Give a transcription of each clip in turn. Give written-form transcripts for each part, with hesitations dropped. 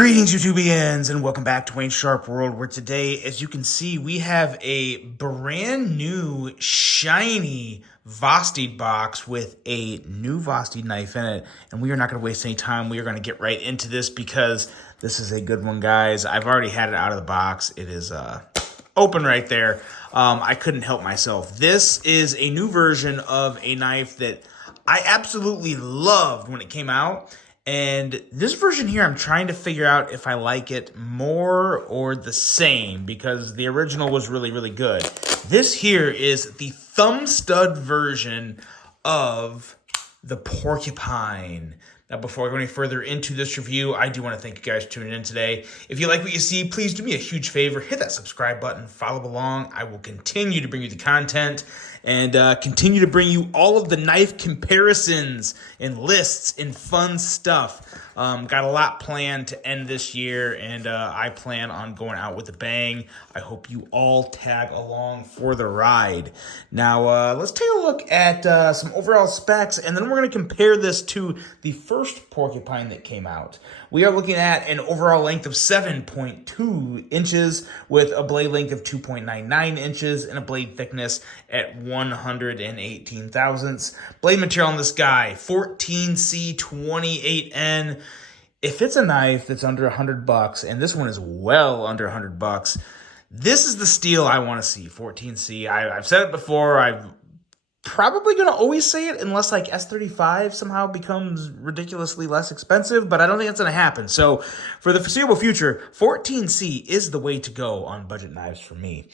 Greetings, YouTubians, and welcome back to Wayne Sharp World, where today, as you can see, we have a brand new, shiny Vosteed box with a new Vosteed knife in it. And we are not going to waste any time. We are going to get right into this because this is a good one, guys. I've already had it out of the box. It is open right there. I couldn't help myself. This is a new version of a knife that I absolutely loved when it came out. And this version here, I'm trying to figure out if I like it more or the same, because the original was really, really good. This here is the thumb stud version of the Porcupine. Now, before I go any further into this review, I do want to thank you guys for tuning in today. If you like what you see, please do me a huge favor. Hit that subscribe button. Follow along. I will continue to bring you the content and continue to bring you all of the knife comparisons and lists and fun stuff. Got a lot planned to end this year, and I plan on going out with a bang. I hope you all tag along for the ride. Now, let's take a look at some overall specs, and then we're going to compare this to the first Porcupine that came out. We are looking at an overall length of 7.2 inches with a blade length of 2.99 inches and a blade thickness at 118 thousandths. Blade material on this guy, 14C28N. If it's a knife that's under $100, and this one is well under $100, this is the steel I want to see, 14C. I've said it before. I'm probably going to always say it unless like S35 somehow becomes ridiculously less expensive, but I don't think that's going to happen. So for the foreseeable future, 14C is the way to go on budget knives for me.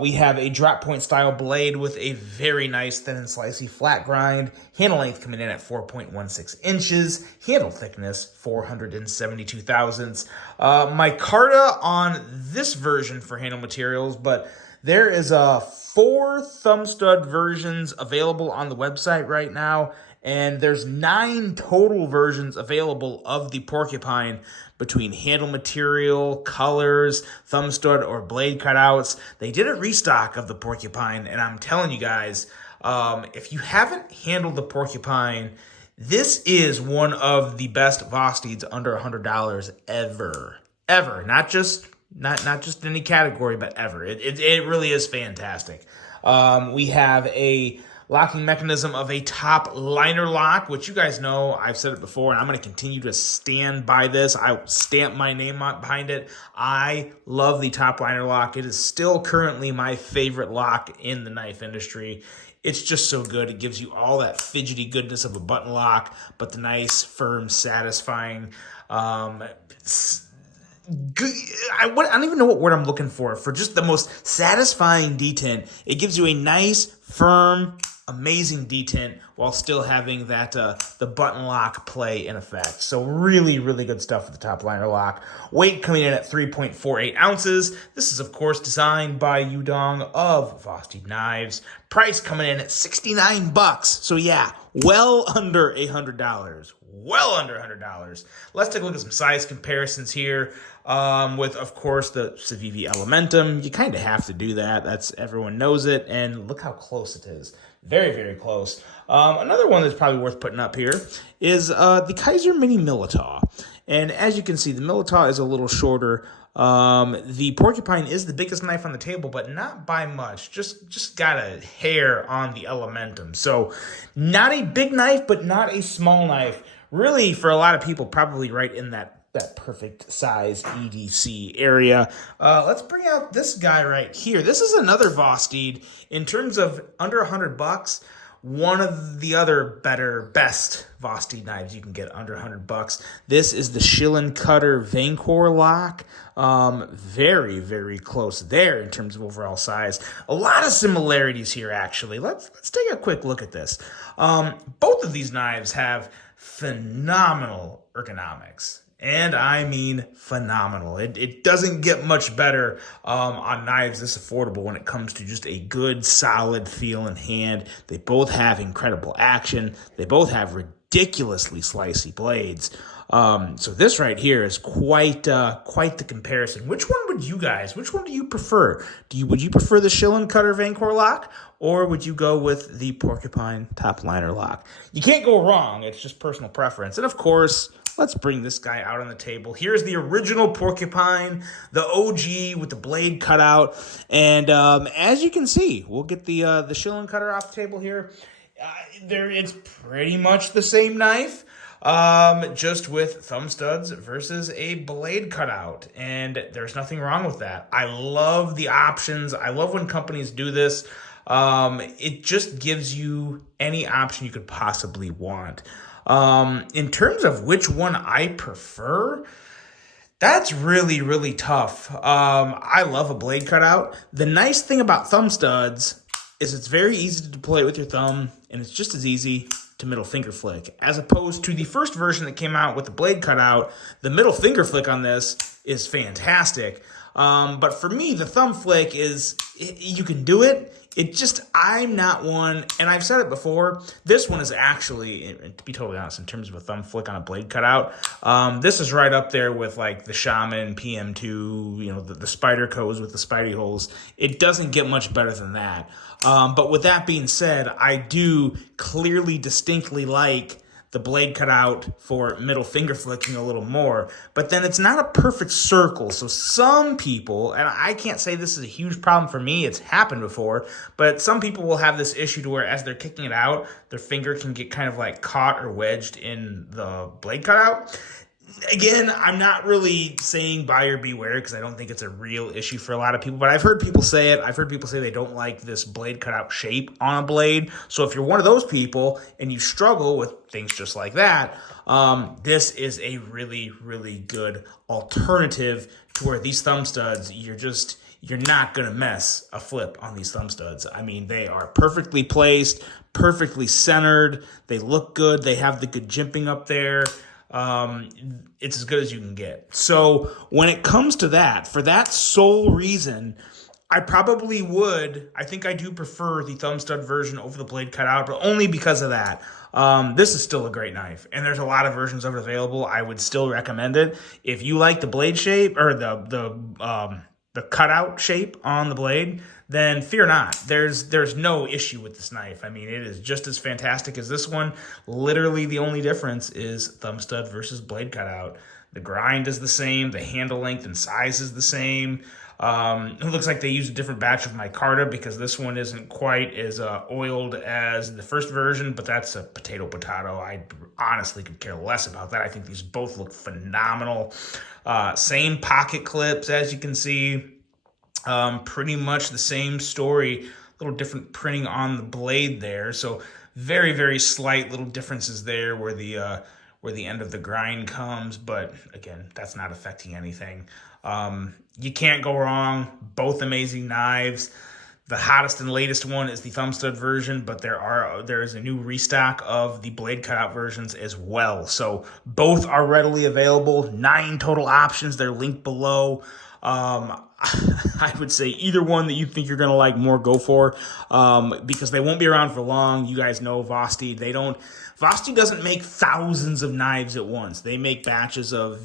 We have a drop point style blade with a very nice thin and slicey flat grind. Handle length coming in at 4.16 inches. Handle thickness, 472 thousandths. Micarta on this version for handle materials, but there is 4 thumb stud versions available on the website right now, and there's 9 total versions available of the Porcupine between handle material, colors, thumb stud, or blade cutouts. They did a restock of the Porcupine, and I'm telling you guys, if you haven't handled the Porcupine, this is one of the best Vosteeds under $100 ever. Ever. Not just any category, but ever. It really is fantastic. We have a locking mechanism of a top liner lock, which you guys know, I've said it before, and I'm going to continue to stand by this. I will stamp my name behind it. I love the top liner lock. It is still currently my favorite lock in the knife industry. It's just so good. It gives you all that fidgety goodness of a button lock, but the nice, firm, satisfying, I don't even know what word I'm looking for just the most satisfying detent. It gives you a nice, firm, amazing detent while still having that the button lock play in effect. So really, really good stuff with the top liner lock. Weight coming in at 3.48 ounces. This is, of course, designed by Yudong of Vosteed Knives. Price coming in at $69. So yeah, well under $100. Well under $100. Let's take a look at some size comparisons here. With, of course, the Civivi Elementum. You kind of have to do that. Everyone knows it, and look how close it is. Very, very close. Another one that's probably worth putting up here is the Kaiser Mini Militaw. And as you can see, the Militaw is a little shorter. The Porcupine is the biggest knife on the table, but not by much. Just got a hair on the Elementum. So not a big knife, but not a small knife. Really, for a lot of people, probably right in that perfect size EDC area. Let's bring out this guy right here. This is another Vosteed. In terms of under $100, one of the other best Vosteed knives you can get under $100. This is the Schillen Cutter Vancor lock. Very, very close there in terms of overall size. A lot of similarities here, actually. Let's take a quick look at this. Both of these knives have phenomenal ergonomics. And I mean phenomenal. It doesn't get much better on knives this affordable when it comes to just a good, solid feel in hand. They both have incredible action. They both have ridiculously slicey blades. So this right here is quite the comparison. Which one do you prefer? Would you prefer the Schillen Cutter Vancor lock, or would you go with the Porcupine top liner lock? You can't go wrong. It's just personal preference. And of course, let's bring this guy out on the table. Here's the original Porcupine, the OG with the blade cut out. And as you can see, we'll get the shilling cutter off the table here. It's pretty much the same knife, just with thumb studs versus a blade cutout. And there's nothing wrong with that. I love the options. I love when companies do this. It just gives you any option you could possibly want. In terms of which one I prefer, that's really, really tough. I love a blade cutout. The nice thing about thumb studs is it's very easy to deploy it with your thumb, and it's just as easy to middle finger flick. As opposed to the first version that came out with the blade cutout, the middle finger flick on this is fantastic. But for me, the thumb flick you can do it. I'm not one, and I've said it before, this one is actually, to be totally honest, in terms of a thumb flick on a blade cutout, this is right up there with like the Shaman PM2, the spider codes with the spidey holes. It doesn't get much better than that. But with that being said, I do clearly, distinctly like the blade cutout for middle finger flicking a little more, but then it's not a perfect circle. So some people, and I can't say this is a huge problem for me, it's happened before, but some people will have this issue to where as they're kicking it out, their finger can get kind of like caught or wedged in the blade cutout. Again, I'm not really saying buyer beware because I don't think it's a real issue for a lot of people, but I've heard people say it. I've heard people say they don't like this blade cutout shape on a blade. So if you're one of those people and you struggle with things just like that, this is a really, really good alternative to where these thumb studs, you're not going to mess a flip on these thumb studs. I mean, they are perfectly placed, perfectly centered. They look good. They have the good jimping up there. It's as good as you can get. So when it comes to that, for that sole reason, I think I do prefer the thumb stud version over the blade cutout, but only because of that. This is still a great knife, and there's a lot of versions of it available. I would still recommend it. If you like the blade shape or the cutout shape on the blade, then fear not. There's no issue with this knife. I mean, it is just as fantastic as this one. Literally, the only difference is thumb stud versus blade cutout. The grind is the same. The handle length and size is the same. It looks like they used a different batch of micarta because this one isn't quite as oiled as the first version, but that's a potato. I honestly could care less about that. I think these both look phenomenal. Same pocket clips, as you can see. Pretty much the same story, a little different printing on the blade there. So very, very slight little differences there where the end of the grind comes. But again, that's not affecting anything. You can't go wrong. Both amazing knives. The hottest and latest one is the thumb stud version, but there is a new restock of the blade cutout versions as well. So both are readily available. 9 total options. They're linked below. I would say either one that you think you're going to like more, go for, because they won't be around for long. You guys know Vosteed. Vosteed doesn't make thousands of knives at once. They make batches of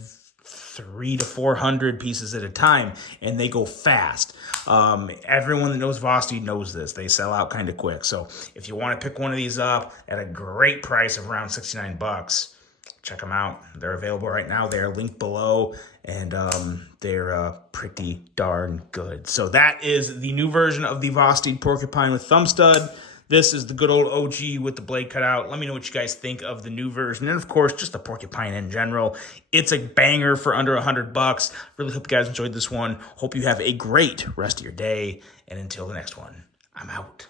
300 to 400 pieces at a time, and they go fast. Everyone that knows Vosteed knows this. They sell out kind of quick. So if you want to pick one of these up at a great price of around $69, check them out. They're available right now. They're linked below, and they're pretty darn good. So that is the new version of the Vosteed Porcupine with thumb stud. This is the good old OG with the blade cutout. Let me know what you guys think of the new version, and of course, just the Porcupine in general. It's a banger for under $100. Really hope you guys enjoyed this one. Hope you have a great rest of your day, and until the next one, I'm out.